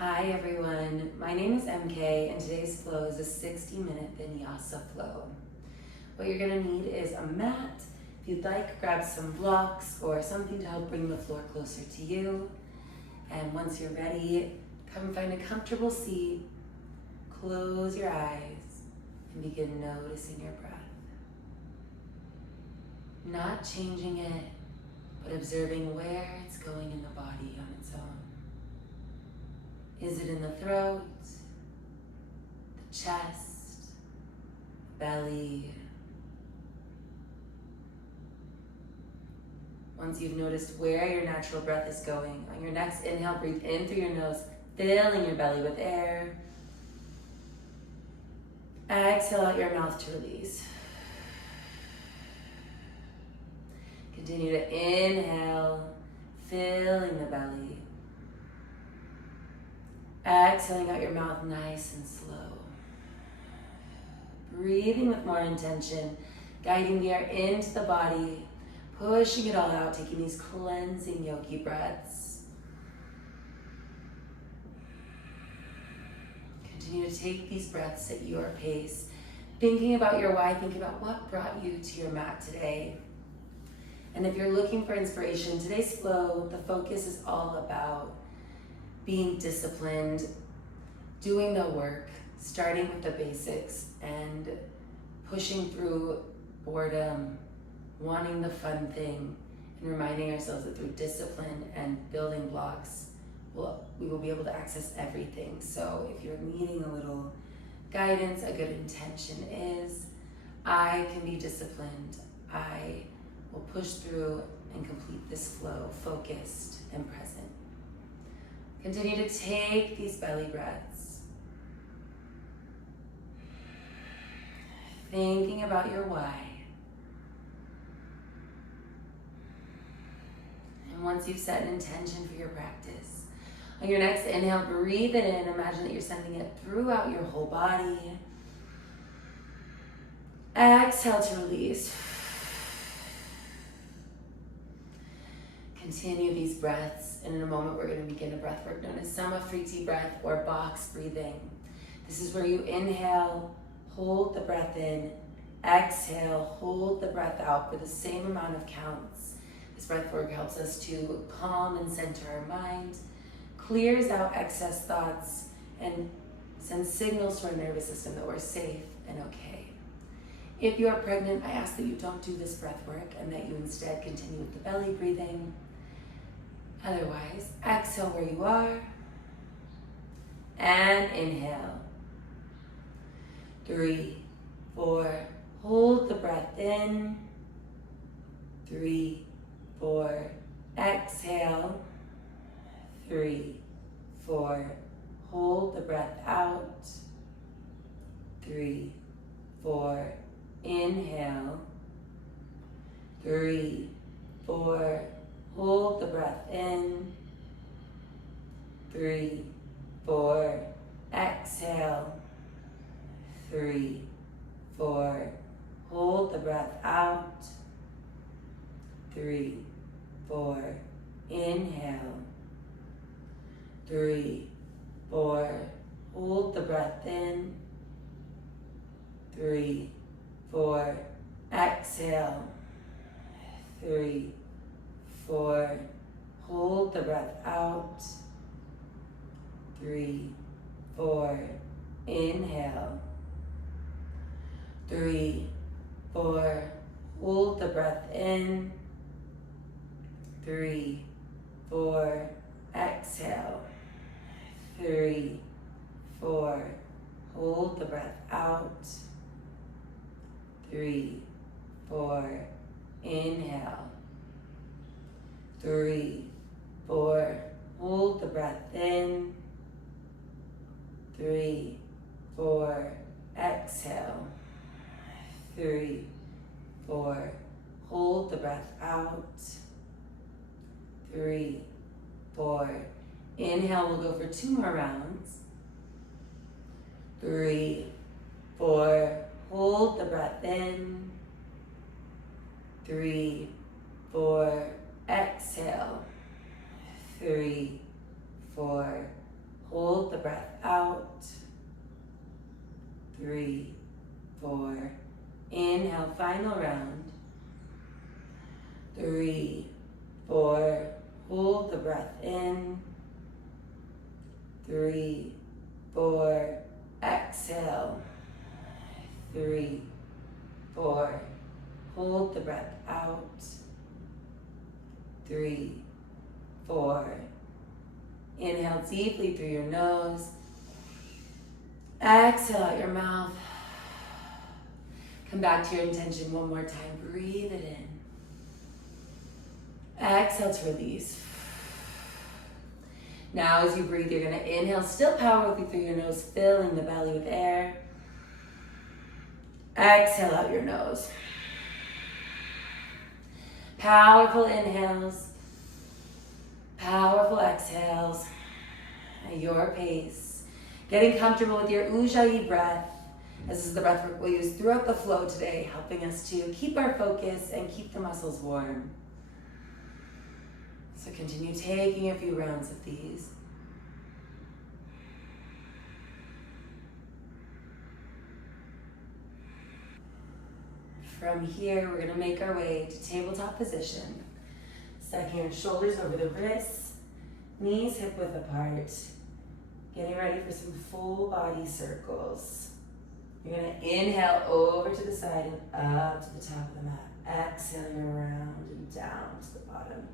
Hi everyone, my name is MK and today's flow is a 60-minute Vinyasa flow. What you're going to need is a mat. If you'd like, grab some blocks or something to help bring the floor closer to you. And once you're ready, come find a comfortable seat, close your eyes, and begin noticing your breath. Not changing it, but observing where it's going in the body on its own. Is it in the throat, the chest, belly? Once you've noticed where your natural breath is going, on your next inhale, breathe in through your nose, filling your belly with air. Exhale out your mouth to release. Continue to inhale, filling the belly. Exhaling out your mouth nice and slow. Breathing with more intention, guiding the air into the body, pushing it all out, taking these cleansing yogi breaths. Continue to take these breaths at your pace, thinking about your why, thinking about what brought you to your mat today. And if you're looking for inspiration, today's flow, the focus is all about being disciplined, doing the work, starting with the basics and pushing through boredom, wanting the fun thing, and reminding ourselves that through discipline and building blocks, we will be able to access everything. So if you're needing a little guidance, a good intention is, I can be disciplined. I will push through and complete this flow focused and present. Continue to take these belly breaths. Thinking about your why. And once you've set an intention for your practice, on your next inhale, breathe it in. Imagine that you're sending it throughout your whole body. Exhale to release. Continue these breaths, and in a moment we're going to begin a breath work known as Samafriti breath or box breathing. This is where you inhale, hold the breath in, exhale, hold the breath out for the same amount of counts. This breath work helps us to calm and center our mind, clears out excess thoughts, and sends signals to our nervous system that we're safe and okay. If you are pregnant, I ask that you don't do this breath work and that you instead continue with the belly breathing. Otherwise, exhale where you are and inhale. 3, 4, hold the breath in. 3, 4, exhale. 3, 4, hold the breath out. 3, 4, inhale. 3, 4, hold the breath in. 3, 4, exhale. 3, 4, hold the breath out. 3, 4, inhale. 3, 4, hold the breath in. 3, 4, exhale. 3, 4, hold the breath out. 3, 4, inhale. 3, 4, hold the breath in. 3, 4, exhale. 3, 4, hold the breath out. 3, 4, inhale. 3, 4, hold the breath in. 3, 4, exhale. 3, 4, hold the breath out. 3, 4, inhale. We'll go for 2 more rounds. 3, 4, hold the breath in. 3, 4, exhale. 3, 4, hold breath out. 3, 4. Inhale, final round. 3, 4. Hold the breath in. 3, 4. Exhale. 3, 4. Hold the breath out. 3, 4. Inhale deeply through your nose. Exhale out your mouth. Come back to your intention one more time. Breathe it in. Exhale to release. Now as you breathe, you're going to inhale, still powerfully through your nose, filling the belly with air. Exhale out your nose. Powerful inhales, powerful exhales at your pace. Getting comfortable with your Ujjayi breath. This is the breath work we'll use throughout the flow today, helping us to keep our focus and keep the muscles warm. So continue taking a few rounds of these. From here, we're going to make our way to tabletop position. Stacking your shoulders over the wrists, knees hip width apart. Getting ready for some full body circles. You're going to inhale over to the side and up to the top of the mat. Exhaling around and down to the bottom.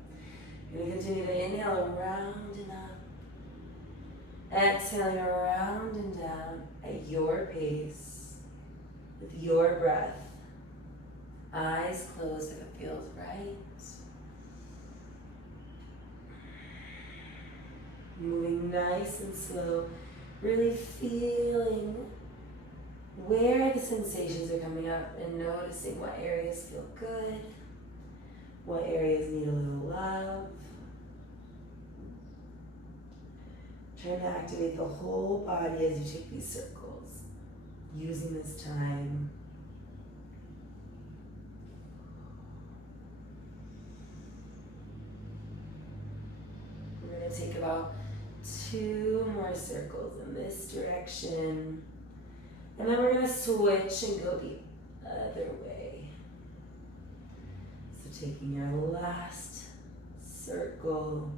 You're going to continue to inhale around and up. Exhaling around and down at your pace, with your breath. Eyes closed if it feels right. Moving nice and slow, really feeling where the sensations are coming up and noticing what areas feel good, what areas need a little love. Trying to activate the whole body as you take these circles, using this time. We're going to take about 2 more circles in this direction. And then we're going to switch and go the other way. So taking your last circle.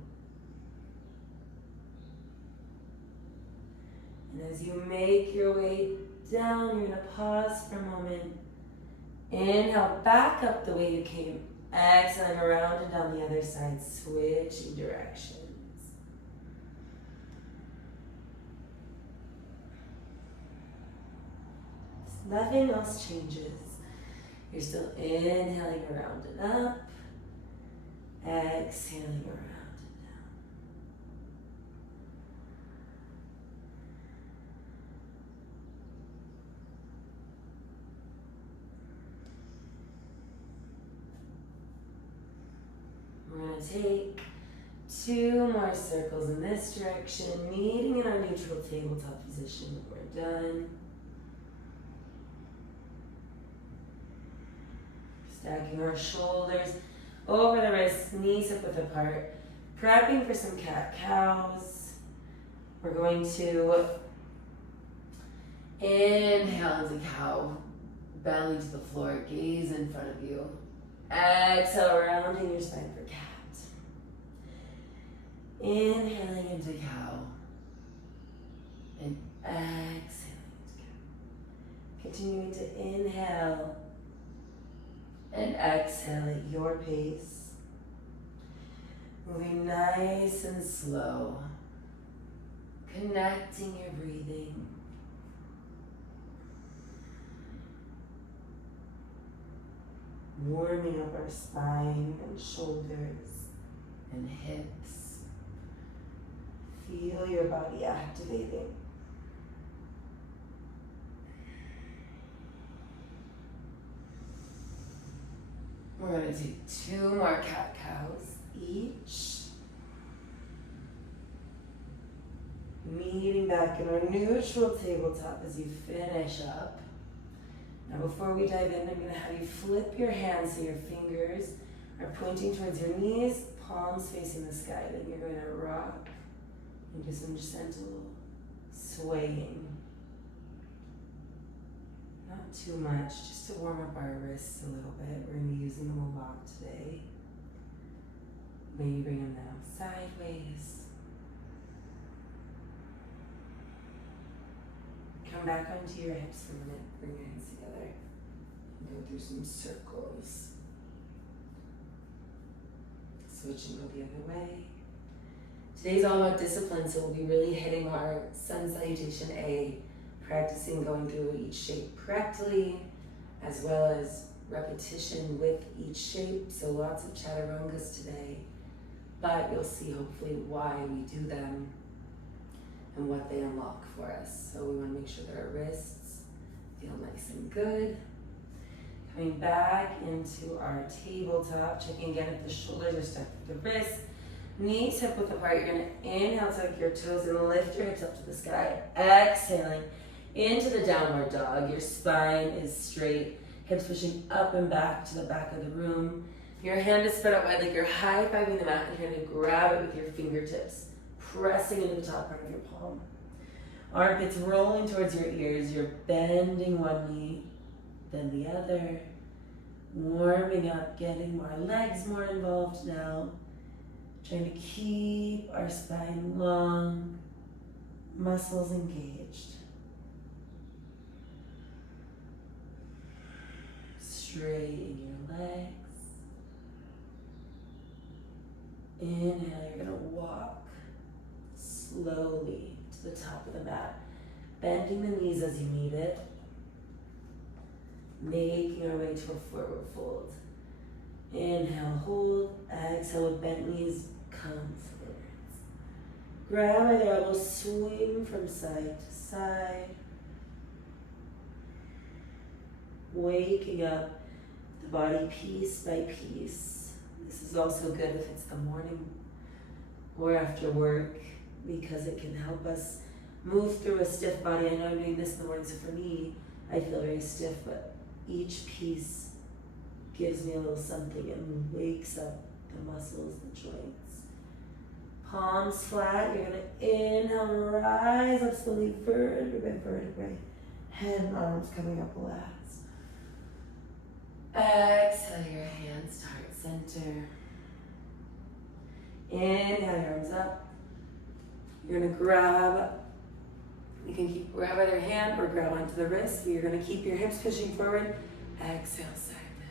And as you make your way down, you're going to pause for a moment. Inhale, back up the way you came. Exhaling around and down the other side, switching directions. Nothing else changes. You're still inhaling around and up, exhaling around and down. We're going to take 2 more circles in this direction, meeting in our neutral tabletop position when we're done. Stacking our shoulders over the wrists, knees hip width apart, prepping for some cat-cows. We're going to inhale into cow, belly to the floor, gaze in front of you. Exhale, rounding your spine for cat. Inhaling into cow, and exhaling into cow. Continuing to inhale and exhale at your pace. Moving nice and slow. Connecting your breathing. Warming up our spine and shoulders and hips. Feel your body activating. We're going to take 2 more cat-cows each. Meeting back in our neutral tabletop as you finish up. Now before we dive in, I'm going to have you flip your hands so your fingers are pointing towards your knees, palms facing the sky. Then you're going to rock into some gentle swaying. Not too much, just to warm up our wrists a little bit. We're going to be using them a lot today. Maybe bring them down sideways. Come back onto your hips for a minute. Bring your hands together. And go through some circles. Switch and go the other way. Today's all about discipline, so we'll be really hitting our sun salutation A, practicing going through each shape correctly, as well as repetition with each shape. So lots of chaturangas today, but you'll see hopefully why we do them and what they unlock for us. So we want to make sure that our wrists feel nice and good. Coming back into our tabletop, checking again if the shoulders are stuck with the wrists. Knees hip width apart. You're going to inhale, tuck your toes and lift your hips up to the sky. Exhaling into the downward dog. Your spine is straight. Hips pushing up and back to the back of the room. Your hand is spread out wide like you're high-fiving the mat, and you're going to grab it with your fingertips, pressing into the top part of your palm. Armpits rolling towards your ears. You're bending one knee, then the other. Warming up, getting our legs more involved now. Trying to keep our spine long, muscles engaged. Straighten your legs. Inhale, you're going to walk slowly to the top of the mat, bending the knees as you need it, making our way to a forward fold. Inhale, hold, exhale with bent knees, come forwards. Grab either elbow, swing from side to side. Waking up the body piece by piece. This is also good if it's the morning or after work, because it can help us move through a stiff body. I know I'm doing this in the morning, so for me, I feel very stiff, but each piece gives me a little something and wakes up the muscles, the joints. Palms flat. You're going to inhale, rise up slowly, vertebrae, vertebrae. Head and arms coming up last. Exhale your hands to heart center. Inhale your arms up. You're going to grab, you can grab either hand or grab onto the wrist. You're going to keep your hips pushing forward. Exhale, side bend.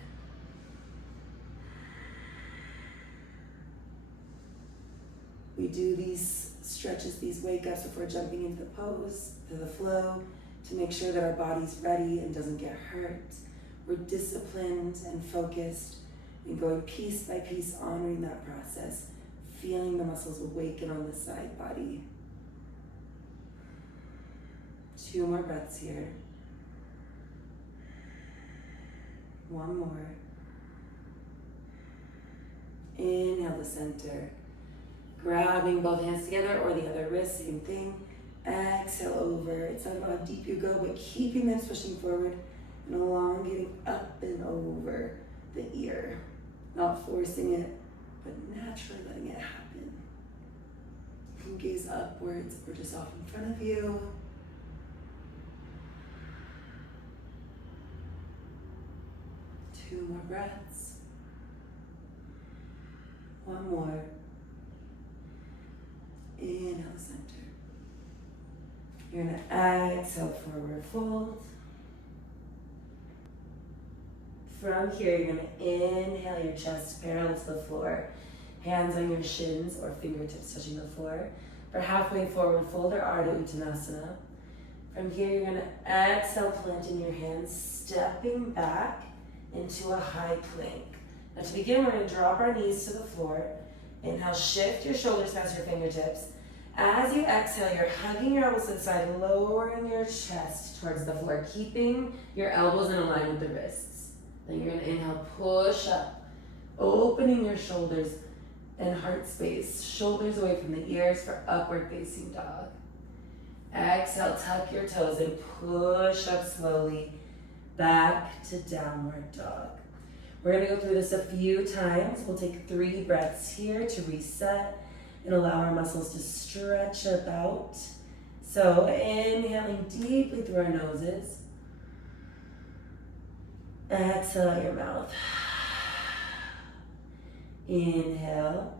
We do these stretches, these wake-ups before jumping into the pose, to the flow, to make sure that our body's ready and doesn't get hurt. We're disciplined and focused and going piece by piece, honoring that process, feeling the muscles awaken on the side body. 2 more breaths here. 1 more. Inhale to center. Grabbing both hands together or the other wrist, same thing. Exhale over. It's not about how deep you go, but keeping them pushing forward and elongating up and over the ear. Not forcing it, but naturally letting it happen. You can gaze upwards or just off in front of you. Two more breaths. 1 more. Inhale, center. You're going to exhale, forward fold. From here, you're going to inhale your chest parallel to the floor. Hands on your shins or fingertips touching the floor. For halfway forward fold or Ardha Uttanasana. From here, you're going to exhale, planting your hands, stepping back into a high plank. Now to begin, we're going to drop our knees to the floor. Inhale, shift your shoulders past your fingertips. As you exhale, you're hugging your elbows to the side, lowering your chest towards the floor, keeping your elbows in line with the wrists. Then you're going to inhale, push up, opening your shoulders and heart space, shoulders away from the ears for upward facing dog. Exhale, tuck your toes and push up slowly back to downward dog. We're going to go through this a few times. We'll take 3 breaths here to reset and allow our muscles to stretch about. So inhaling deeply through our noses. Exhale out your mouth. Inhale.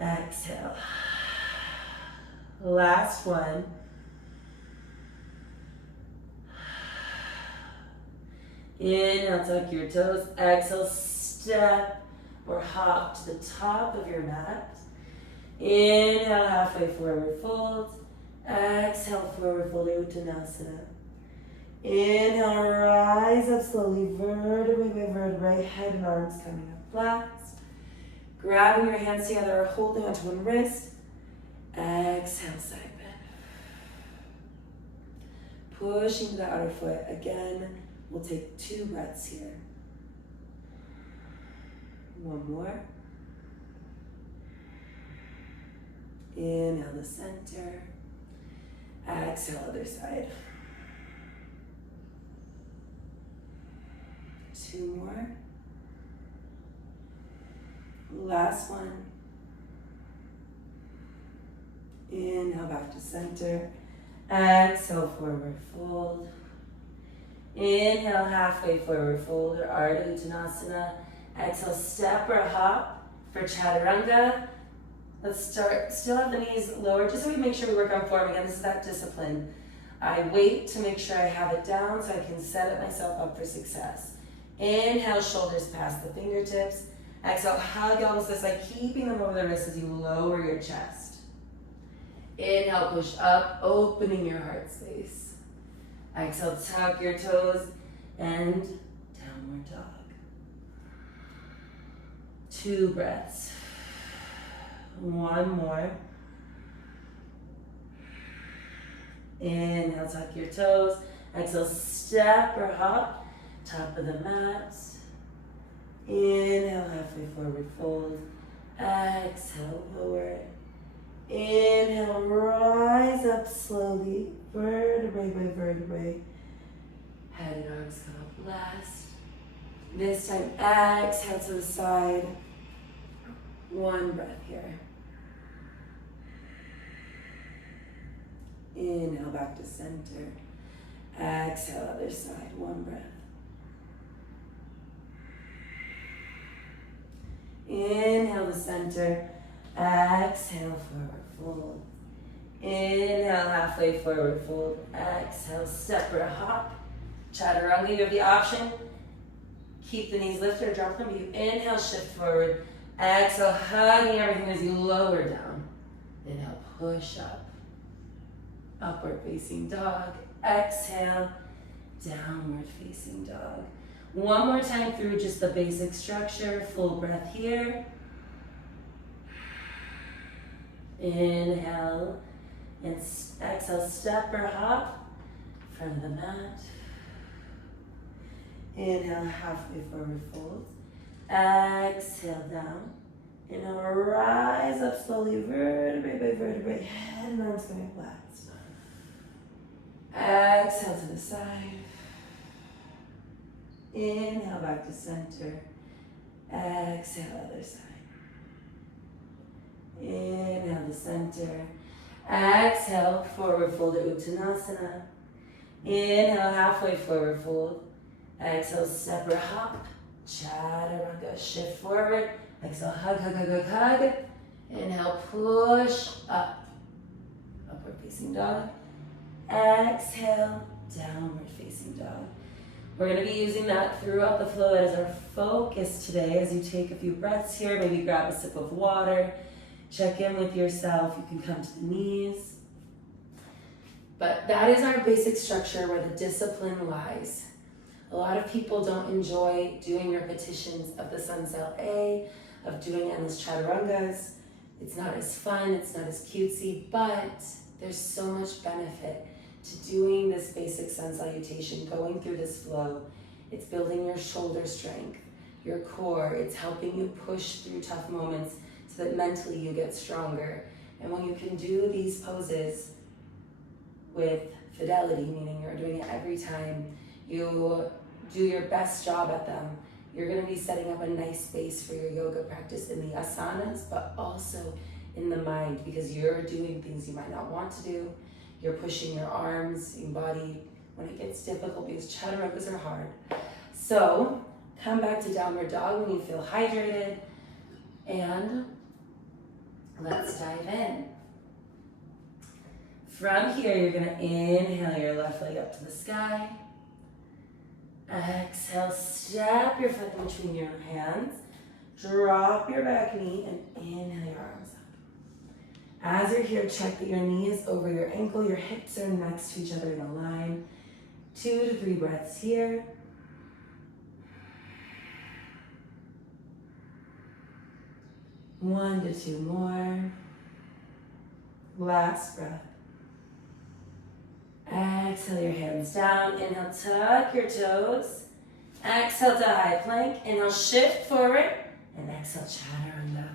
Exhale. Last one. Inhale, tuck your toes. Exhale, step or hop to the top of your mat. Inhale, halfway forward fold. Exhale, forward fold, Uttanasana. Inhale, rise up slowly, vertebrae by vertebrae, head and arms coming up flat. Grabbing your hands together or holding onto one wrist. Exhale, side bend. Pushing the outer foot. Again, we'll take 2 breaths here. One more. Inhale the center. Exhale, other side. 2 more. Last one. Inhale back to center. Exhale, forward fold. Inhale, halfway forward fold or Ardha Uttanasana. Exhale, step or hop for Chaturanga. Let's start, still have the knees lower, just so we make sure we work on form. Again, this is that discipline. I wait to make sure I have it down so I can set it myself up for success. Inhale, shoulders past the fingertips. Exhale, hug elbows this side, keeping them over the wrists as you lower your chest. Inhale, push up, opening your heart space. Exhale, tuck your toes and downward dog. 2 breaths. 1 more. Inhale, tuck your toes. Exhale, step or hop, top of the mat. Inhale, halfway forward fold. Exhale, lower. Inhale, rise up slowly, vertebrae by vertebrae. Head and arms come up last. This time, exhale to the side. 1 breath here. Inhale, back to center. Exhale, other side. 1 breath. Inhale to center. Exhale, forward fold. Inhale, halfway forward fold. Exhale, step or hop. Chaturanga, you have the option. Keep the knees lifted or drop them. You inhale, shift forward. Exhale, hugging everything as you lower down. Inhale, push up. Upward facing dog. Exhale, downward facing dog. 1 more time through just the basic structure. Full breath here. Inhale and exhale, step or hop, front of the mat. Inhale, halfway forward fold. Exhale down. Inhale, rise up slowly, vertebrae by vertebrae, head and arms coming flat. Exhale to the side. Inhale back to center. Exhale, other side. Inhale to center. Exhale, forward fold to Uttanasana. Inhale, halfway forward fold. Exhale, step or hop. Chaturanga, shift forward. Exhale, hug, hug, hug, hug, hug. Inhale, push up. Upward facing dog. Exhale, downward facing dog. We're going to be using that throughout the flow as our focus today. As you take a few breaths here, maybe grab a sip of water. Check in with yourself. You can come to the knees. But that is our basic structure where the discipline lies. A lot of people don't enjoy doing repetitions of the sun cell A, of doing endless chaturangas. It's not as fun, it's not as cutesy, but there's so much benefit to doing this basic sun salutation, going through this flow. It's building your shoulder strength, your core. It's helping you push through tough moments so that mentally you get stronger. And when you can do these poses with fidelity, meaning you're doing it every time, you do your best job at them, you're going to be setting up a nice space for your yoga practice in the asanas, but also in the mind because you're doing things you might not want to do. You're pushing your arms, your body when it gets difficult because chaturangas are hard. So come back to downward dog when you feel hydrated, and let's dive in. From here, you're gonna inhale your left leg up to the sky. Exhale, step your foot in between your hands. Drop your back knee and inhale your arms up. As you're here, check that your knee is over your ankle, your hips are next to each other in a line. 2 to 3 breaths here. One to two more. Last breath. Exhale your hands down. Inhale, tuck your toes. Exhale to high plank. Inhale, shift forward. And exhale, chaturanga.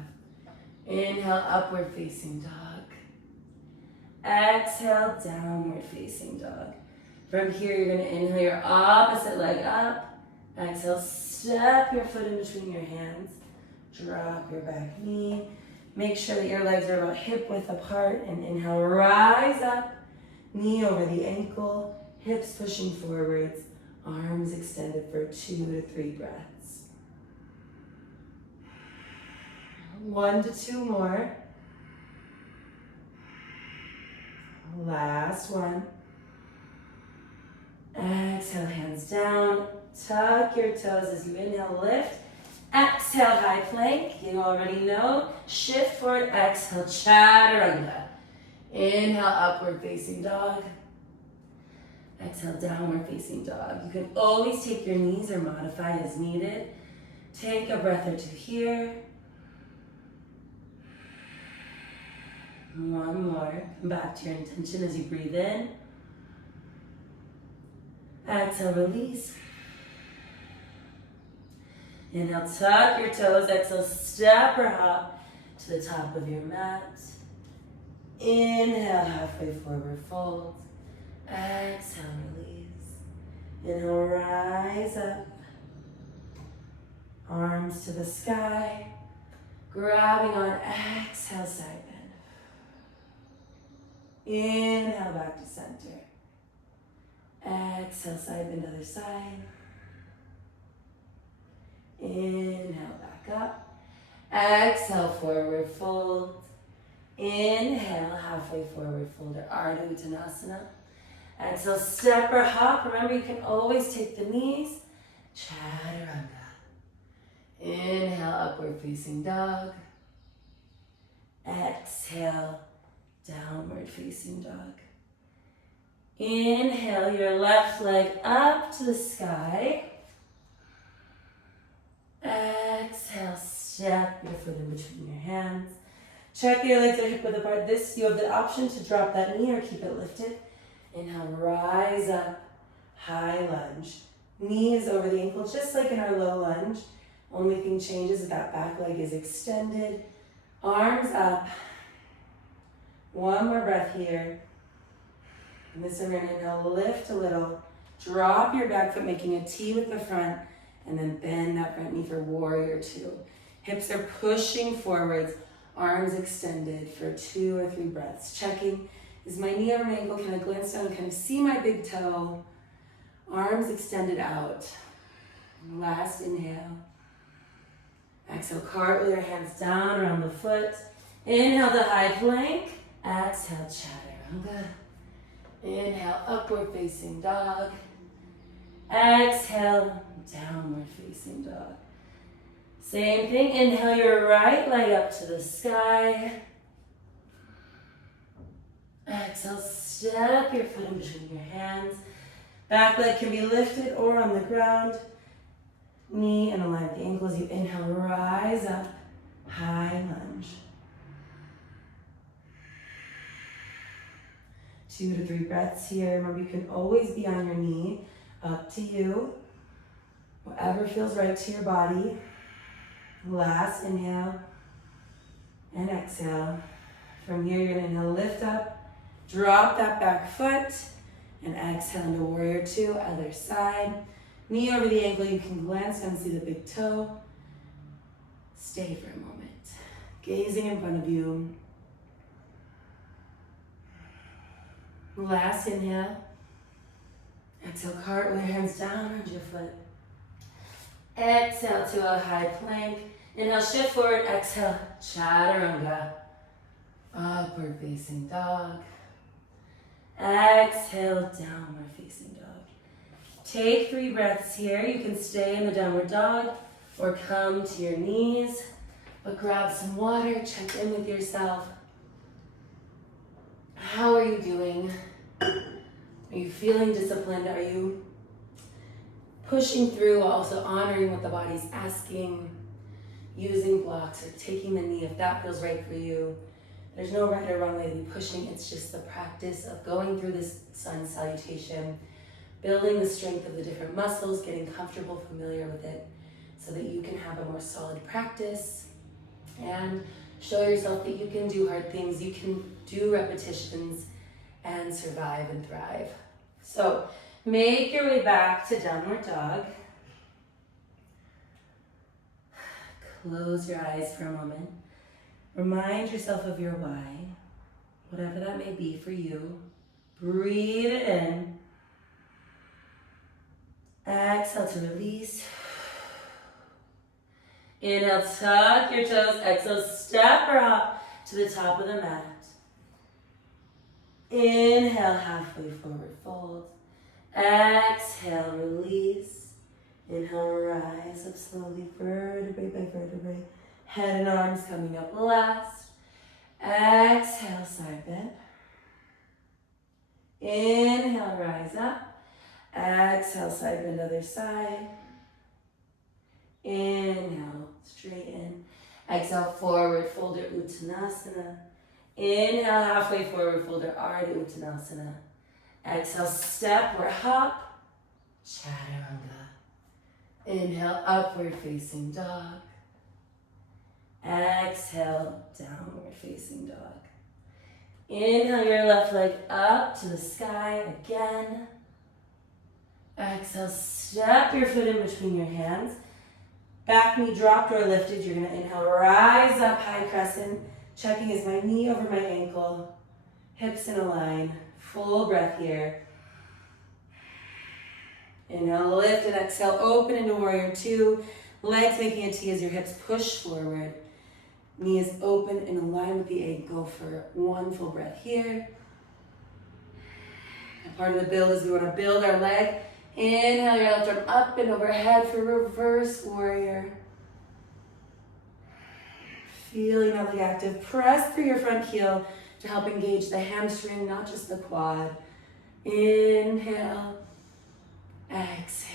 Inhale, upward facing dog. Exhale, downward facing dog. From here, you're going to inhale your opposite leg up. Exhale, step your foot in between your hands. Drop your back knee. Make sure that your legs are about hip width apart. And inhale, rise up. Knee over the ankle. Hips pushing forwards. Arms extended for 2 to 3 breaths. 1 to 2 more. Last one. Exhale, hands down. Tuck your toes as you inhale, lift. Exhale, high plank. You already know. Shift forward. Exhale, chaturanga. Inhale, upward facing dog. Exhale, downward facing dog. You can always take your knees or modify as needed. Take a breath or two here. One more. Come back to your intention as you breathe in. Exhale, release. Inhale, tuck your toes. Exhale, step or hop to the top of your mat. Inhale, halfway forward fold. Exhale, release. Inhale, rise up. Arms to the sky. Grabbing on. Exhale, side bend. Inhale, back to center. Exhale, side bend, other side. Inhale, back up. Exhale, forward fold. Inhale, halfway forward fold or Ardha Uttanasana. Exhale, step or hop. Remember, you can always take the knees. Chaturanga. Inhale, upward facing dog. Exhale, downward facing dog. Inhale your left leg up to the sky. Exhale, step your foot in between your hands. Check your legs are hip width apart. This, you have the option to drop that knee or keep it lifted. Inhale, rise up, high lunge. Knees over the ankle, just like in our low lunge. Only thing changes is that back leg is extended. Arms up. One more breath here. And this time we're going to inhale, lift a little. Drop your back foot, making a T with the front. And then bend that front knee for warrior two. Hips are pushing forwards. Arms extended for 2 or 3 breaths. Checking, is my knee over my ankle? Can I glance down and kind of see my big toe? Arms extended out. Last inhale. Exhale, cartwheel your hands down around the foot. Inhale to high plank. Exhale, chaturanga. Inhale, upward facing dog. Exhale, downward facing dog. Same thing, inhale your right leg up to the sky. Exhale, step your foot in between your hands. Back leg can be lifted or on the ground. Knee and align with the ankles. You inhale, rise up, high lunge. 2 to 3 breaths here. Remember, you can always be on your knee. Up to you. Whatever feels right to your body. Last inhale and exhale. From here, you're going to inhale, lift up, drop that back foot, and exhale into warrior two, other side. Knee over the ankle, you can glance down and see the big toe. Stay for a moment. Gazing in front of you. Last inhale. Exhale, cartwheel your hands down around your foot. Exhale to a high plank. Inhale, shift forward. Exhale, chaturanga. Upward facing dog. Exhale, downward facing dog. Take 3 breaths here. You can stay in the downward dog or come to your knees. But grab some water, check in with yourself. How are you doing? Are you feeling disciplined? Are you pushing through, also honoring what the body's asking, using blocks or taking the knee if that feels right for you? There's no right or wrong way to be pushing. It's just the practice of going through this sun salutation, building the strength of the different muscles, getting comfortable, familiar with it, so that you can have a more solid practice and show yourself that you can do hard things, you can do repetitions and survive and thrive. So make your way back to downward dog. Close your eyes for a moment. Remind yourself of your why, whatever that may be for you. Breathe it in. Exhale to release. Inhale, tuck your toes. Exhale, step or hop to the top of the mat. Inhale, halfway forward fold. Exhale, release. Inhale, rise up slowly, vertebrae by vertebrae. Head and arms coming up last. Exhale, side bend. Inhale, rise up. Exhale, side bend, other side. Inhale, straighten. Exhale, forward folder, Uttanasana. Inhale, halfway forward folder, Ardha Uttanasana. Exhale, step or hop, chaturanga. Inhale, upward facing dog. Exhale, downward facing dog. Inhale your left leg up to the sky again. Exhale, step your foot in between your hands. Back knee dropped or lifted. You're going to inhale, rise up, high crescent. Checking is my knee over my ankle. Hips in a line. Full breath here. Inhale, lift and exhale, open into warrior 2. Legs making a T as your hips push forward. Knee is open and in line with the ankle for 1 full breath here. And part of the build is we want to build our leg. Inhale your left arm up and overhead for reverse warrior. Feeling that leg active. Press through your front heel to help engage the hamstring, not just the quad. Inhale, exhale.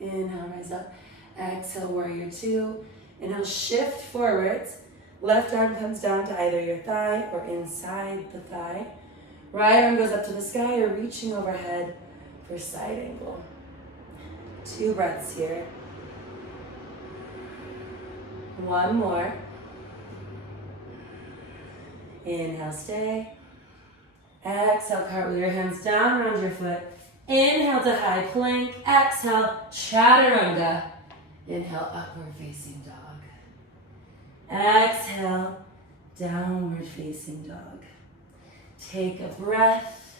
Inhale, rise up. Exhale, warrior 2. Inhale, shift forwards. Left arm comes down to either your thigh or inside the thigh. Right arm goes up to the sky or reaching overhead for side angle. 2 breaths here. 1 more. Inhale, stay. Exhale, cartwheel your hands down around your foot. Inhale to high plank. Exhale, chaturanga. Inhale, upward facing dog. Exhale, downward facing dog. Take a breath.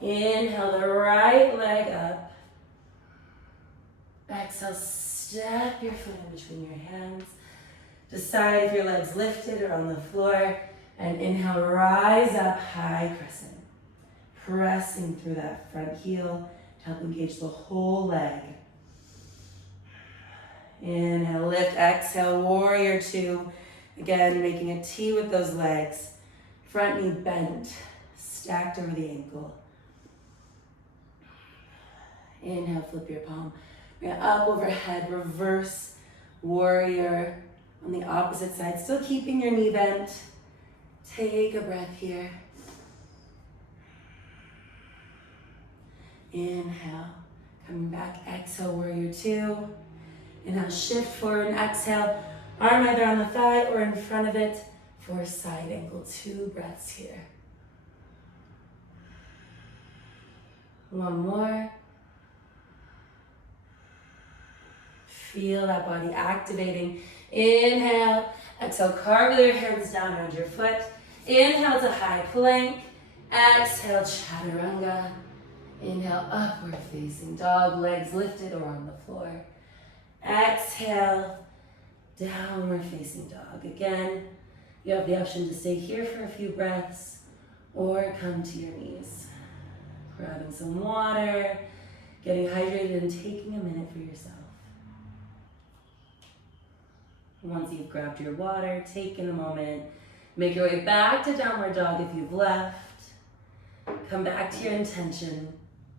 Inhale the right leg up. Exhale, step your foot in between your hands. Decide if your leg's lifted or on the floor. And inhale, rise up, high crescent. Pressing through that front heel to help engage the whole leg. Inhale, lift, exhale, warrior 2. Again, making a T with those legs. Front knee bent, stacked over the ankle. Inhale, flip your palm. We're up overhead, reverse warrior on the opposite side. Still keeping your knee bent. Take a breath here. Inhale, coming back, exhale, warrior 2. Inhale, shift forward and exhale. Arm either on the thigh or in front of it for side angle. 2 breaths here. 1 more. Feel that body activating. Inhale, exhale, cartwheel your hands down around your foot. Inhale to high plank. Exhale, chaturanga. Inhale, upward facing dog, legs lifted or on the floor. Exhale, downward facing dog. Again, you have the option to stay here for a few breaths or come to your knees. Grabbing some water, getting hydrated, and taking a minute for yourself. Once you've grabbed your water, take in a moment, make your way back to downward dog if you've left. Come back to your intention,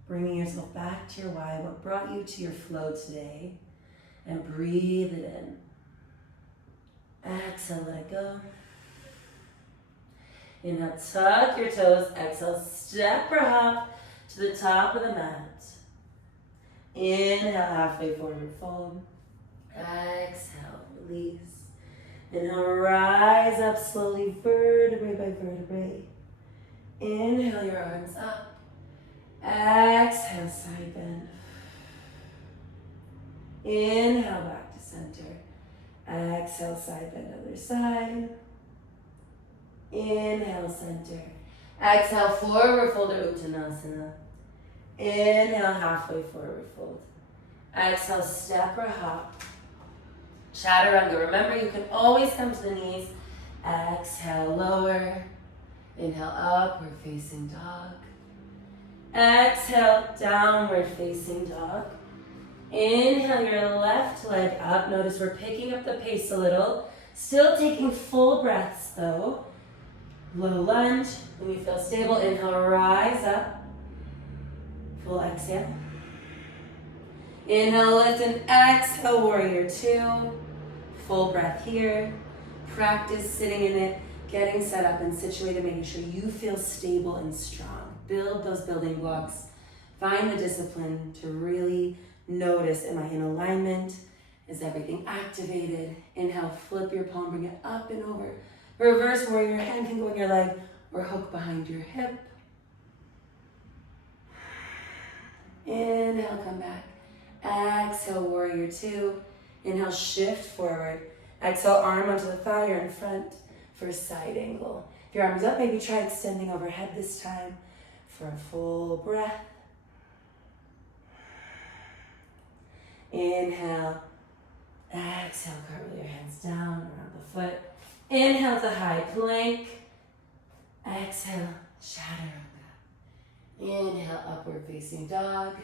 bringing yourself back to your why, what brought you to your flow today, and breathe it in. Exhale, let it go. Inhale, tuck your toes. Exhale, step or hop to the top of the mat. Inhale, halfway forward fold. Exhale, release. Inhale, rise up slowly, vertebrae by vertebrae. Inhale, your arms up. Exhale, side bend. Inhale, back to center. Exhale, side bend, other side. Inhale, center. Exhale, forward fold or Uttanasana. Inhale, halfway forward fold. Exhale, step or hop. Chaturanga. Remember, you can always come to the knees. Exhale, lower. Inhale, upward facing dog. Exhale, downward facing dog. Inhale your left leg up. Notice we're picking up the pace a little. Still taking full breaths though. Low lunge. When you feel stable, inhale, rise up. Full exhale. Inhale, lift and exhale, warrior two. Full breath here. Practice sitting in it, getting set up and situated, making sure you feel stable and strong. Build those building blocks. Find the discipline to really notice, am I in alignment? Is everything activated? Inhale, flip your palm, bring it up and over. Reverse warrior, hand can go in your leg or hook behind your hip. Inhale, come back. Exhale, warrior two. Inhale, shift forward. Exhale, arm onto the thigh or in front for a side angle. If your arm's up, maybe try extending overhead this time for a full breath. Inhale. Exhale, cartwheel your hands down around the foot. Inhale to high plank. Exhale, chaturanga. Inhale, upward facing dog.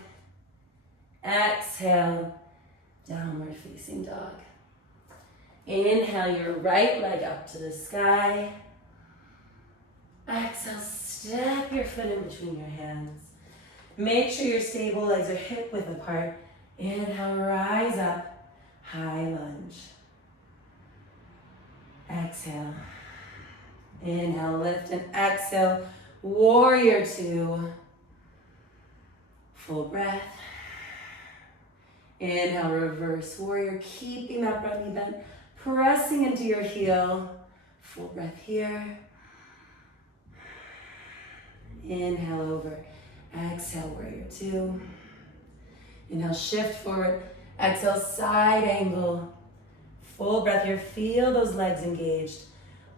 Exhale, downward facing dog. Inhale your right leg up to the sky. Exhale, step your foot in between your hands. Make sure your stable legs are hip width apart. Inhale, rise up, high lunge. Exhale. Inhale, lift and exhale, warrior two. Full breath. Inhale, reverse warrior, keeping that front knee bent, pressing into your heel. Full breath here. Inhale over. Exhale, warrior two. Inhale, shift forward. Exhale, side angle. Full breath here. Feel those legs engaged.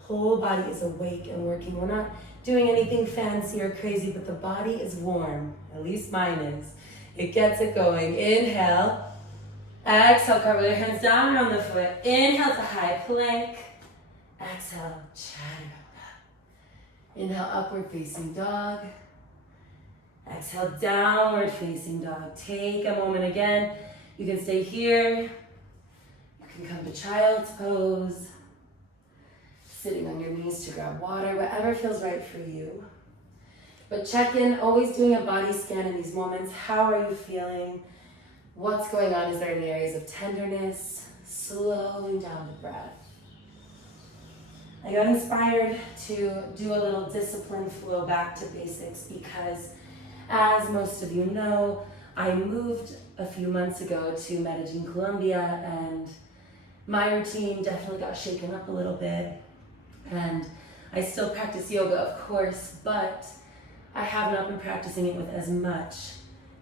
Whole body is awake and working. We're not doing anything fancy or crazy, but the body is warm. At least mine is. It gets it going. Inhale. Exhale, cartwheel your hands down around the foot. Inhale to high plank. Exhale, chaturanga. Inhale, upward facing dog. Exhale, downward facing dog. Take a moment again. You can stay here. You can come to child's pose. Sitting on your knees to grab water, whatever feels right for you. But check in, always doing a body scan in these moments. How are you feeling? What's going on? Is there any areas of tenderness? Slowing down the breath. I got inspired to do a little discipline flow back to basics because, as most of you know, I moved a few months ago to Medellin, Colombia, and my routine definitely got shaken up a little bit. And I still practice yoga, of course, but I have not been practicing it with as much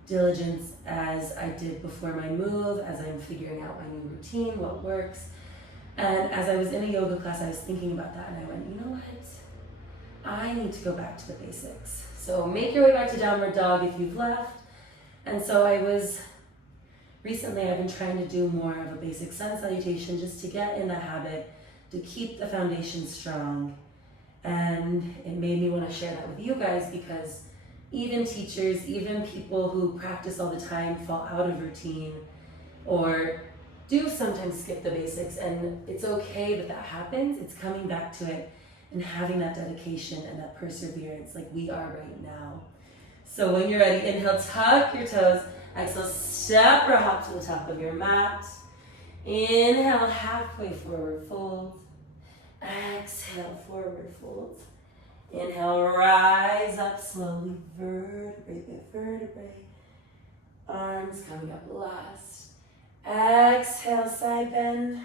diligence as I did before my move, as I'm figuring out my new routine, what works. And as I was in a yoga class, I was thinking about that, and I went, you know what? I need to go back to the basics. So make your way back to downward dog if you've left. And so recently I've been trying to do more of a basic sun salutation just to get in the habit to keep the foundation strong. And it made me want to share that with you guys because even teachers, even people who practice all the time fall out of routine or do sometimes skip the basics, and it's okay that that happens. It's coming back to it and having that dedication and that perseverance like we are right now. So when you're ready, inhale, tuck your toes. Exhale, step or hop to the top of your mat. Inhale, halfway forward fold. Exhale, forward fold. Inhale, rise up slowly, vertebrae by vertebrae. Arms coming up last. Exhale, side bend.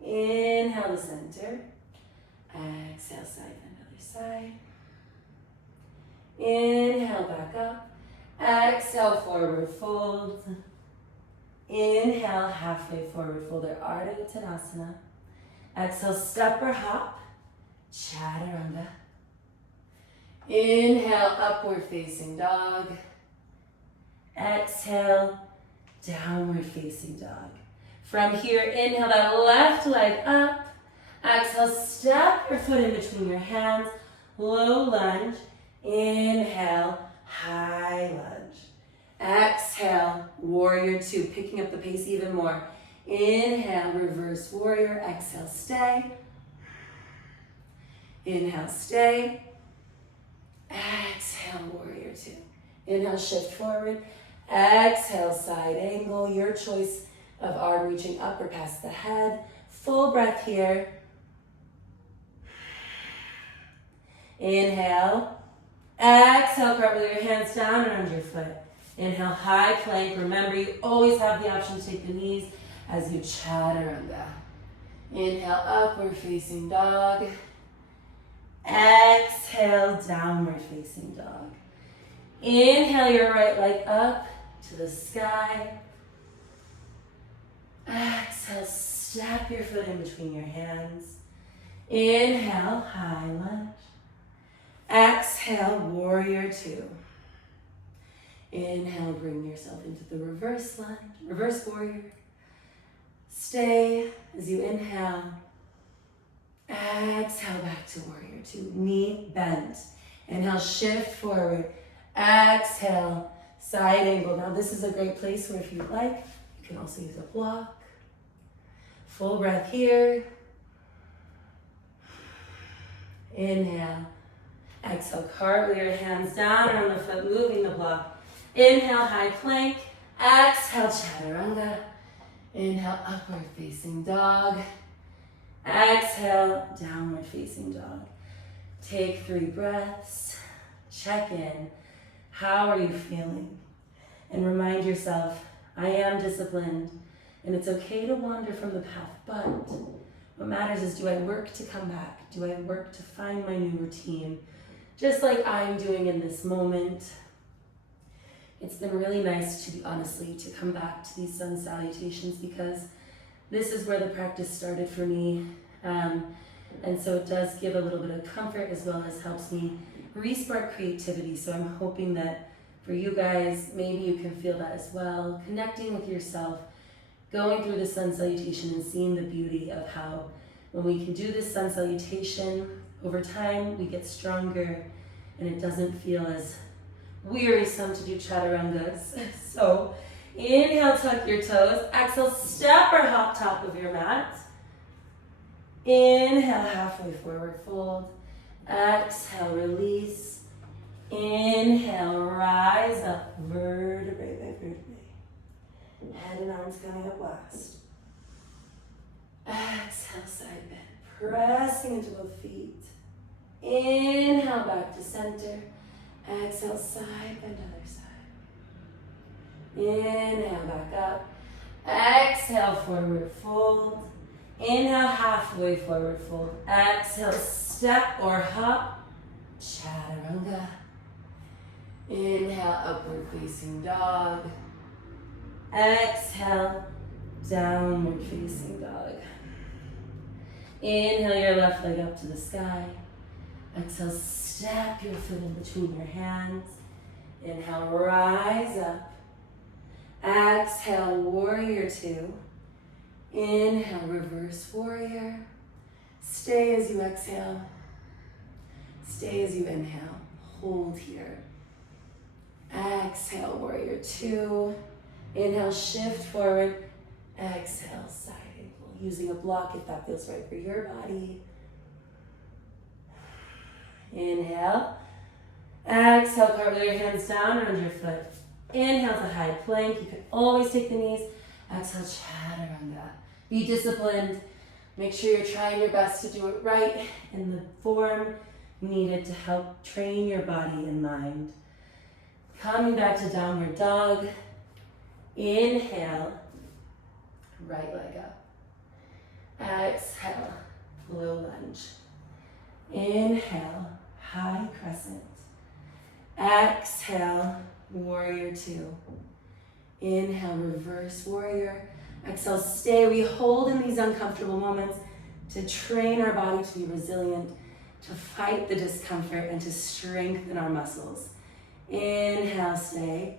Inhale to center. Exhale, side bend, other side. Inhale, back up. Exhale, forward fold. Inhale, halfway forward fold or Ardha Uttanasana. Exhale, step or hop, chaturanga. Inhale, upward facing dog. Exhale, downward facing dog. From here, inhale that left leg up. Exhale, step your foot in between your hands, low lunge. Inhale, high lunge. Exhale, warrior two, picking up the pace even more. Inhale, reverse warrior. Exhale, stay. Inhale, stay. Exhale, warrior two. Inhale, shift forward. Exhale, side angle. Your choice of arm reaching up or past the head. Full breath here. Inhale. Exhale, cartwheel your hands down and under your foot. Inhale, high plank. Remember, you always have the option to take the knees as you chaturanga. Inhale, upward facing dog. Exhale, downward facing dog. Inhale your right leg up to the sky. Exhale, step your foot in between your hands. Inhale, high lunge. Exhale, warrior two. Inhale, bring yourself into the reverse lunge, reverse warrior. Stay as you inhale. Exhale, back to warrior two. Knee bent. Inhale, shift forward. Exhale, side angle. Now this is a great place where if you'd like, you can also use a block. Full breath here. Inhale. Exhale, cartwheel your hands down on the foot, moving the block. Inhale, high plank. Exhale, chaturanga. Inhale, upward facing dog. Exhale, downward facing dog. Take 3 breaths. Check in. How are you feeling? And remind yourself, I am disciplined, and it's okay to wander from the path, but what matters is, do I work to come back? Do I work to find my new routine? Just like I'm doing in this moment. It's been really nice to come back to these sun salutations because this is where the practice started for me. And so it does give a little bit of comfort as well as helps me re-spark creativity. So I'm hoping that for you guys, maybe you can feel that as well. Connecting with yourself, going through the sun salutation and seeing the beauty of how when we can do this sun salutation, over time we get stronger and it doesn't feel as wearisome to do chaturangas. So inhale, tuck your toes. Exhale, step or hop top of your mat. Inhale, halfway forward fold. Exhale, release. Inhale, rise up, vertebrae by vertebrae. Head and arms coming up last. Exhale, side bend. Pressing into both feet. Inhale, back to center. Exhale, side bend, other side. Inhale, back up. Exhale, forward fold. Inhale, halfway forward fold. Exhale, step or hop, chaturanga. Inhale, upward facing dog. Exhale, downward facing dog. Inhale your left leg up to the sky. Exhale, step your foot in between your hands. Inhale, rise up. Exhale, warrior two. Inhale, reverse warrior. Stay as you exhale. Stay as you inhale. Hold here. Exhale, warrior two. Inhale, shift forward. Exhale, side angle. Using a block if that feels right for your body. Inhale. Exhale, cartwheel your hands down around your foot. Inhale to high plank. You can always take the knees. Exhale, chaturanga. Be disciplined. Make sure you're trying your best to do it right in the form needed to help train your body and mind. Coming back to downward dog. Inhale, right leg up. Exhale, low lunge. Inhale, high crescent. Exhale, warrior two. Inhale, reverse warrior. Exhale, stay. We hold in these uncomfortable moments to train our body to be resilient, to fight the discomfort, and to strengthen our muscles. Inhale, stay.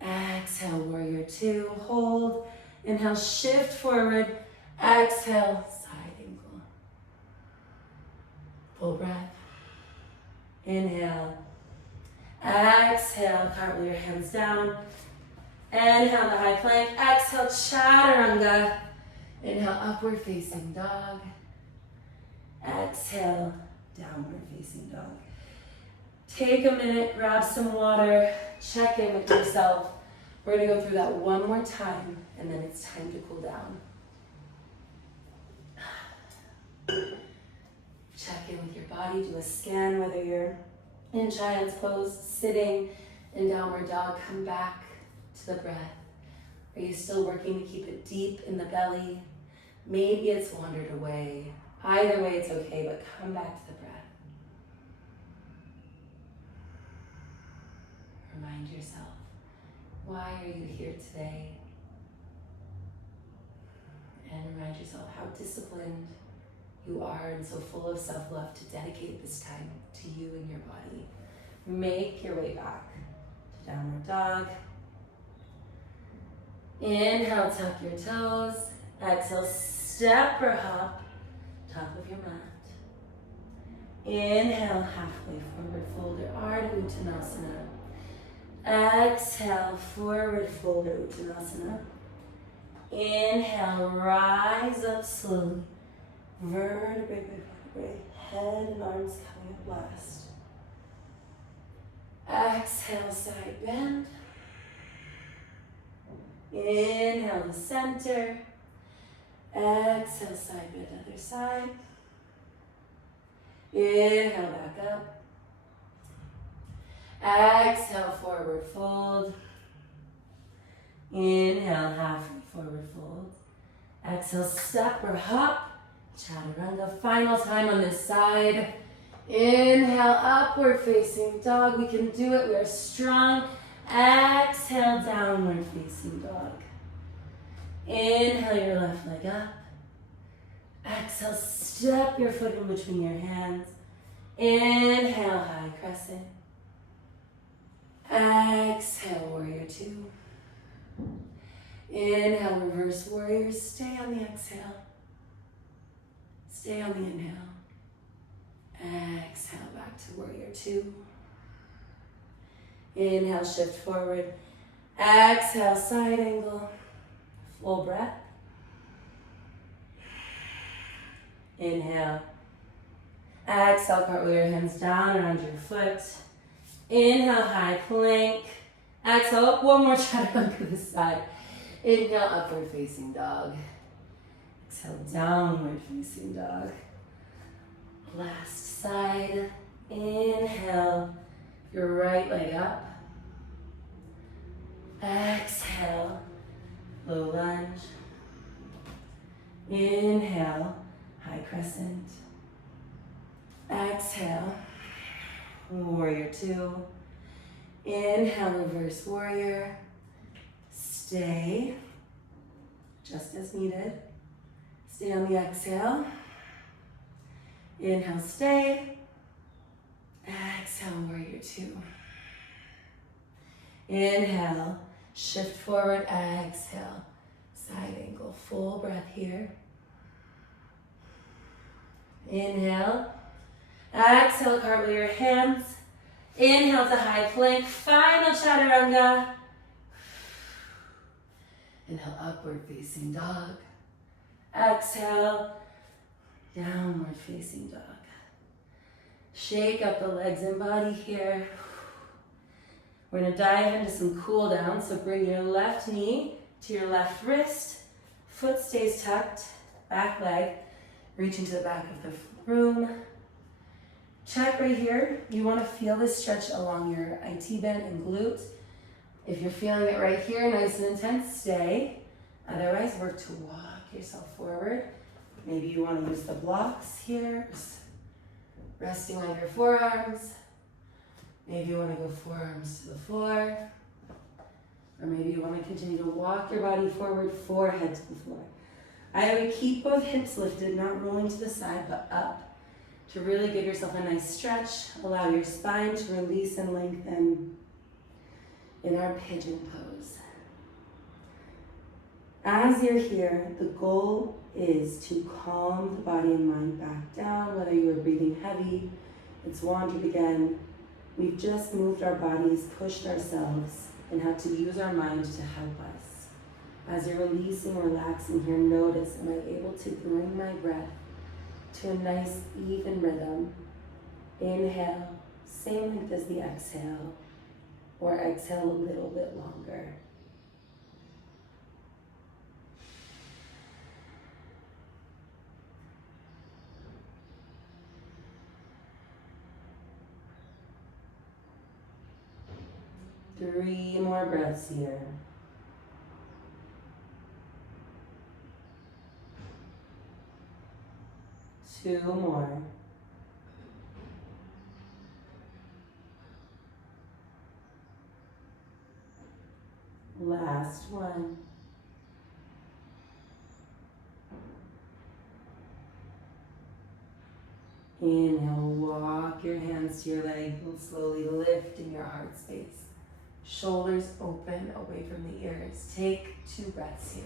Exhale, warrior two. Hold. Inhale, shift forward. Exhale, side angle. Full breath. Inhale. Exhale, cartwheel your hands down. Inhale to high plank. Exhale, chaturanga. Inhale, upward facing dog. Exhale, downward facing dog. Take a minute, grab some water, check in with yourself. We're gonna go through that one more time, and then it's time to cool down. Check in with your body, do a scan, whether you're in child's pose, sitting in downward dog, come back to the breath. Are you still working to keep it deep in the belly? Maybe it's wandered away. Either way, it's okay, but come back to the breath. Remind yourself, why are you here today? And remind yourself how disciplined you are and so full of self-love to dedicate this time to you and your body. Make your way back to downward dog. Inhale, tuck your toes. Exhale, step or hop, top of your mat. Inhale, halfway forward fold or Ardha Uttanasana. Exhale, forward fold or Uttanasana. Inhale, rise up slowly. Vertebrae by vertebrae, head and arms coming up last. Exhale, side bend. Inhale to center. Exhale, side bend, other side. Inhale, back up. Exhale, forward fold. Inhale, halfway forward fold. Exhale, step or hop. Chaturanga. Final time on this side. Inhale, upward facing dog. We can do it. We are strong. Exhale, downward facing dog. Inhale, your left leg up. Exhale, step your foot in between your hands. Inhale, high crescent. Exhale, warrior two. Inhale, reverse warrior. Stay on the exhale. Stay on the inhale. Exhale, back to warrior two. Inhale, shift forward. Exhale, side angle. Full breath. Inhale. Exhale, cartwheel your hands down around your foot. Inhale, high plank. Exhale, up one more chaturanga this side. Inhale, upward facing dog. Exhale, downward facing dog. Last side. Inhale, your right leg up. Exhale, low lunge. Inhale, high crescent. Exhale, warrior two. Inhale, reverse warrior. Stay, just as needed. Stay on the exhale. Inhale, stay. exhale, warrior two. Inhale, shift forward, exhale, side angle, full breath here. Inhale, exhale, cartwheel your hands. Inhale to high plank, final chaturanga. Inhale, upward facing dog. Exhale, downward facing dog. Shake up the legs and body here. We're gonna dive into some cool down, so bring your left knee to your left wrist, foot stays tucked, back leg, reach into the back of the room. Check right here. You wanna feel this stretch along your IT band and glute. If you're feeling it right here, nice and intense, stay. Otherwise, work to walk yourself forward. Maybe you wanna use the blocks here, resting on your forearms. Maybe you want to go forearms to the floor. Or maybe you want to continue to walk your body forward, forehead to the floor. I would keep both hips lifted, not rolling to the side, but up, to really give yourself a nice stretch. Allow your spine to release and lengthen in our pigeon pose. As you're here, the goal is to calm the body and mind back down, whether you are breathing heavy, it's wandered again. We've just moved our bodies, pushed ourselves, and had to use our mind to help us. As you're releasing, relaxing here, notice, am I able to bring my breath to a nice, even rhythm? Inhale, same length as the exhale, or exhale a little bit longer. Three more breaths here. Two more. Last one. Inhale, walk your hands to your leg and slowly lift in your heart space. Shoulders open away from the ears. Take 2 breaths here.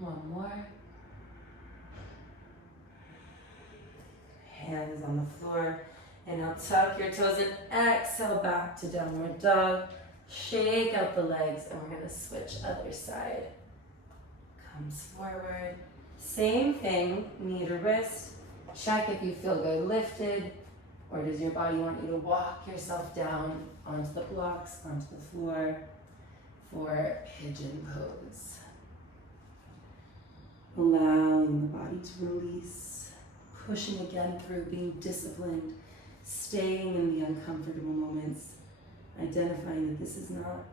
One more. Hands on the floor. And now tuck your toes and exhale back to downward dog. Shake out the legs and we're gonna switch other side. Comes forward. Same thing, knee to wrist. Check if you feel good lifted. Or does your body want you to walk yourself down onto the blocks, onto the floor for pigeon pose? Allowing the body to release, pushing again through, being disciplined, staying in the uncomfortable moments, identifying that this is not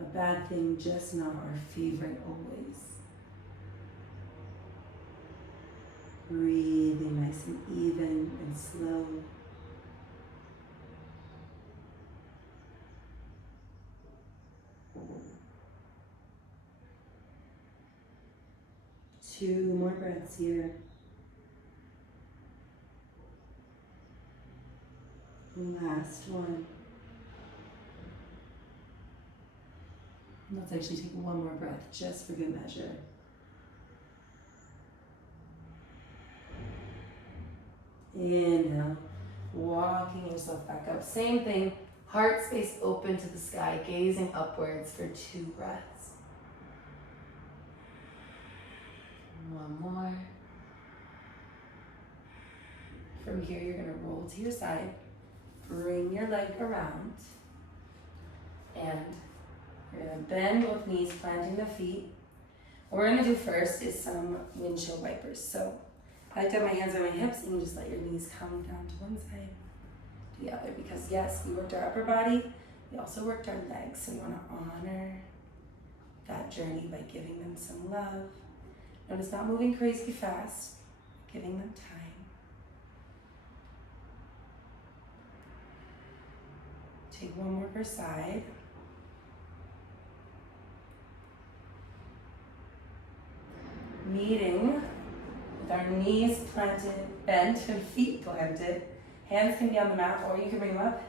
a bad thing, just not our favorite always. Breathing nice and even and slow. Two more breaths here. Last one. Let's actually take one more breath just for good measure. Inhale, walking yourself back up. Same thing, heart space open to the sky, gazing upwards for 2 breaths. One more. From here, you're gonna roll to your side, bring your leg around, and you're gonna bend both knees, planting the feet. What we're gonna do first is some windshield wipers. So I like to have my hands on my hips and you just let your knees come down to one side, to the other, because yes, we worked our upper body, we also worked our legs, so we wanna honor that journey by giving them some love. Notice not moving crazy fast, giving them time. Take one more per side. Meeting with our knees planted, bent, and feet planted. Hands can be on the mat, or you can bring them up.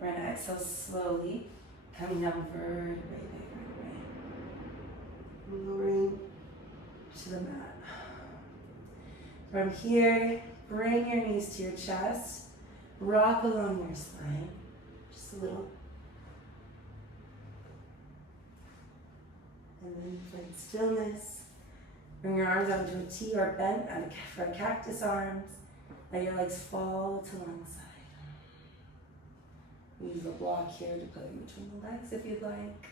We're gonna exhale slowly, coming down vertebrae by vertebrae. Lowering to the mat. From here, bring your knees to your chest. Rock along your spine, just a little. And then find stillness. Bring your arms out into a T or bent for a cactus arms. Let your legs fall to one side. Use a block here to put in between the legs if you'd like,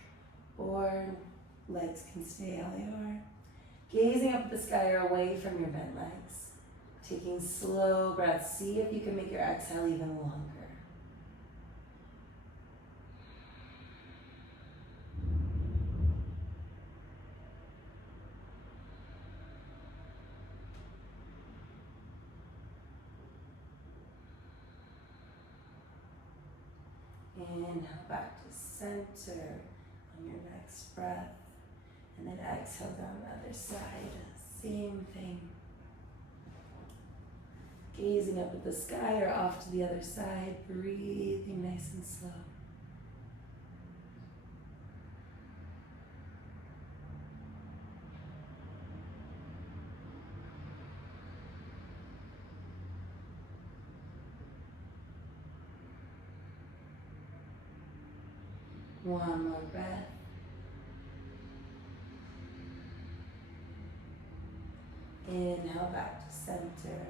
or legs can stay how they are. Gazing up at the sky or away from your bent legs. Taking slow breaths. See if you can make your exhale even longer. Inhale back to center on your next breath. And then exhale down the other side. Same thing. Gazing up at the sky or off to the other side. Breathing nice and slow. One more breath. Inhale back to center.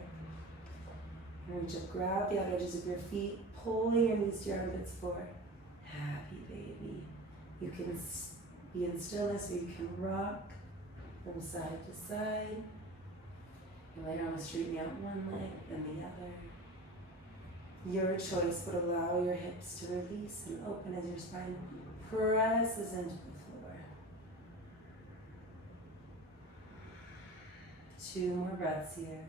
Reach up, grab the outer edges of your feet, pulling your knees to your armpits forward. Happy baby. You can be in stillness or you can rock from side to side. You lay down and straighten out one leg and the other. Your choice, but allow your hips to release and open as your spine presses into the floor. 2 more breaths here.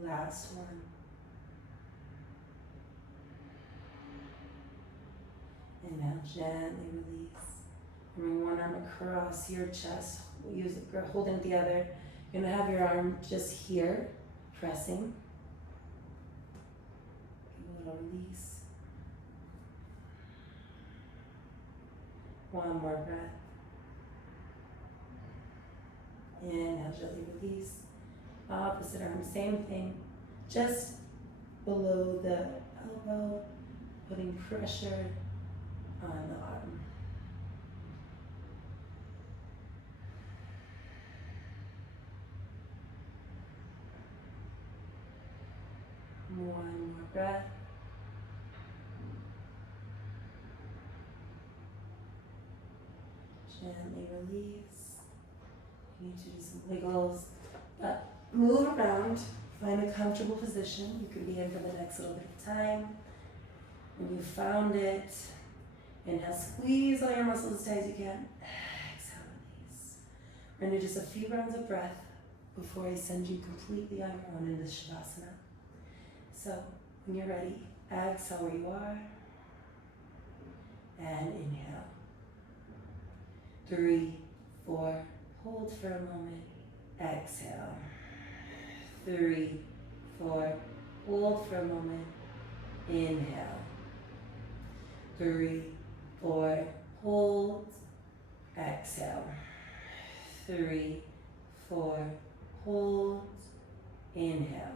The last one. And now gently release. Bring one arm across your chest. We'll use it, holding the other. You're gonna have your arm just here, pressing. Give a little release. One more breath. Inhale, gently release. Opposite arm, same thing. Just below the elbow, putting pressure on the arm. One more breath. Gently release. You need to do some wiggles. Move around. Find a comfortable position. You can be in for the next little bit of time. When you found it, inhale, squeeze all your muscles as tight as you can. Exhale, release. We're going to do just a few rounds of breath before I send you completely on your own into savasana. So, when you're ready, exhale where you are, and inhale. 3, 4, hold for a moment, exhale. 3, 4, hold for a moment, inhale. 3, 4, hold, exhale. 3, 4, hold, inhale.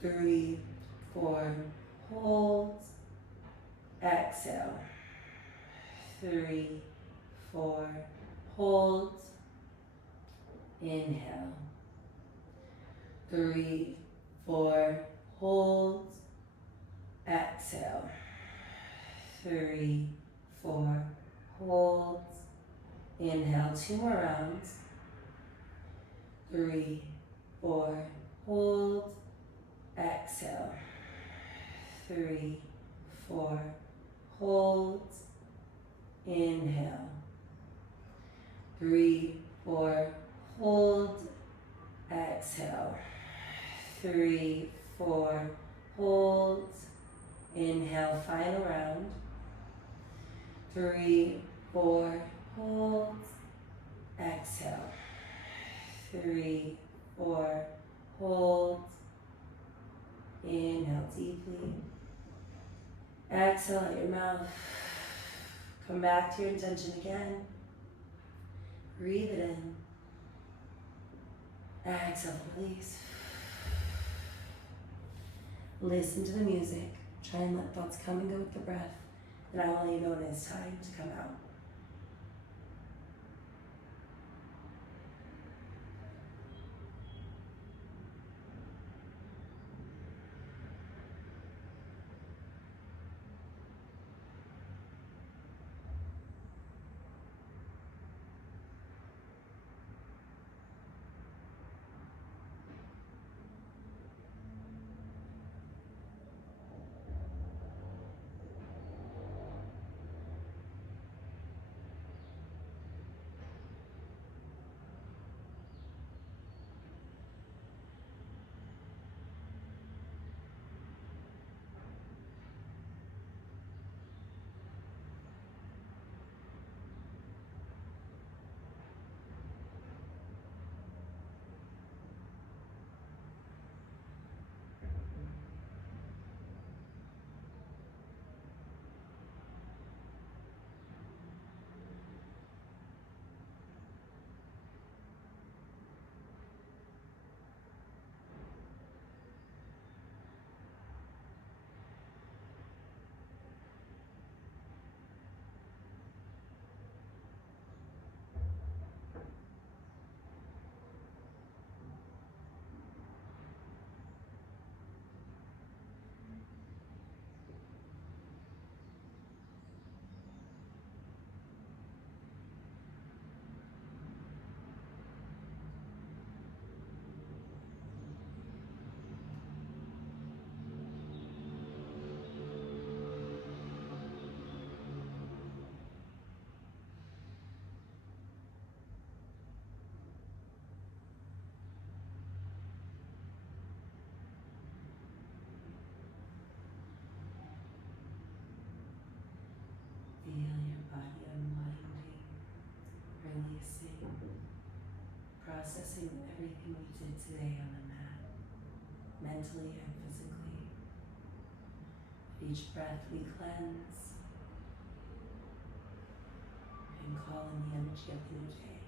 3, 4, hold, exhale. 3, 4, hold, inhale. 3, 4, hold, exhale. 3, 4, hold, inhale. 2 more rounds. 3, 4, hold, exhale. 3, 4, hold, inhale. 3, 4, hold, exhale. 3, 4, hold, inhale. Final round. 3, 4, Hold. Exhale. 3, 4. Hold. Inhale deeply. Exhale out your mouth. Come back to your intention again. Breathe it in. Exhale, release. Listen to the music. Try and let thoughts come and go with the breath. And I will let you know when it's time to come out. Feel your body unwinding, releasing, processing everything we did today on the mat, mentally and physically. With each breath we cleanse and call in the energy of the new day.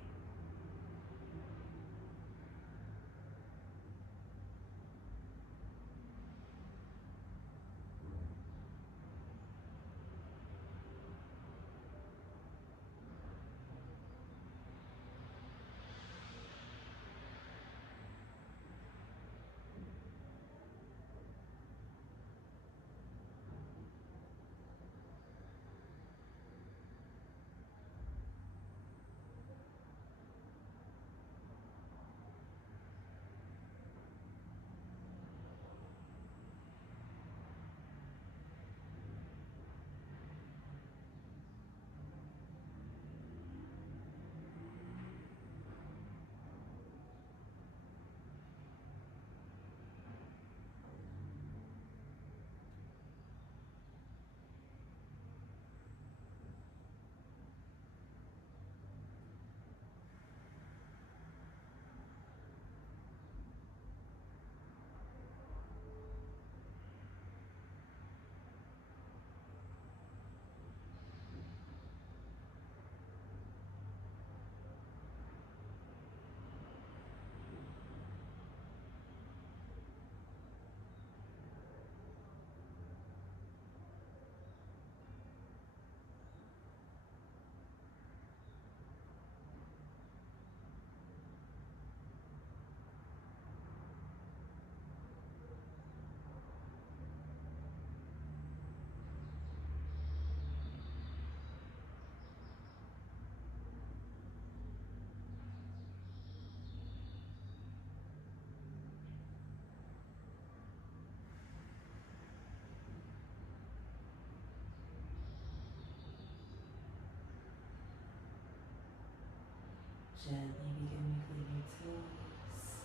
Gently begin wiggling your toes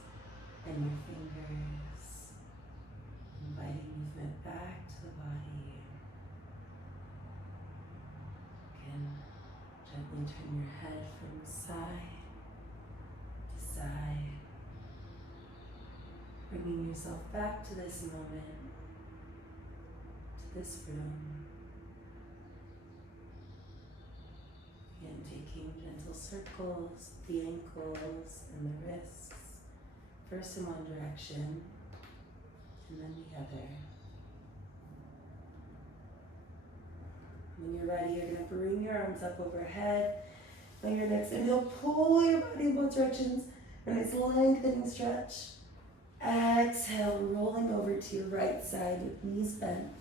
and your fingers, inviting movement back to the body. Again, Gently turn your head from side to side, bringing yourself back to this moment, to this room. Again, taking gentle circles, the ankles and the wrists, first in one direction and then the other. When you're ready, you're going to bring your arms up overhead. On your next inhale, pull your body in both directions. A nice lengthening stretch. Exhale, rolling over to your right side with knees bent.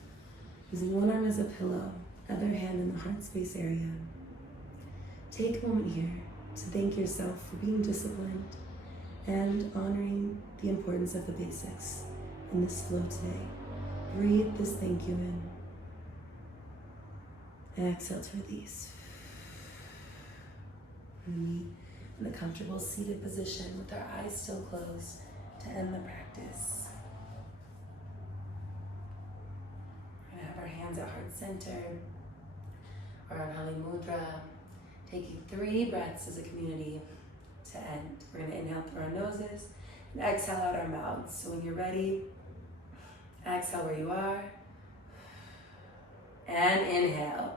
Using one arm as a pillow, other hand in the heart space area. Take a moment here to thank yourself for being disciplined and honoring the importance of the basics in this flow today. Breathe this thank you in. Exhale to release. We in a comfortable seated position with our eyes still closed to end the practice. We're going to have our hands at heart center or on Hali Mudra, taking 3 breaths as a community to end. We're going to inhale through our noses and exhale out our mouths. So when you're ready, exhale where you are and inhale.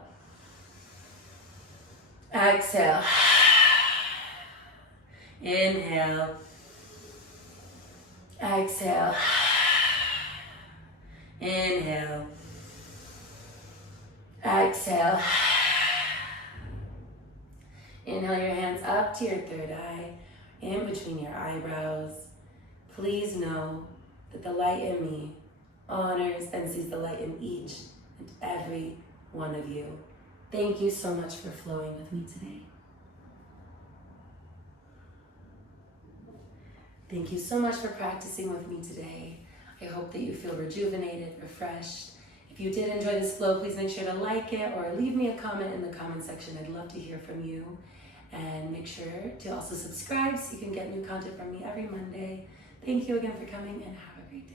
Exhale. Inhale. Exhale. Inhale. Exhale. Inhale your hands up to your third eye, in between your eyebrows. Please know that the light in me honors and sees the light in each and every one of you. Thank you so much for flowing with me today. Thank you so much for practicing with me today. I hope that you feel rejuvenated, refreshed. If you did enjoy this flow, please make sure to like it or leave me a comment in the comment section. I'd love to hear from you. And make sure to also subscribe so you can get new content from me every Monday. Thank you again for coming and have a great day.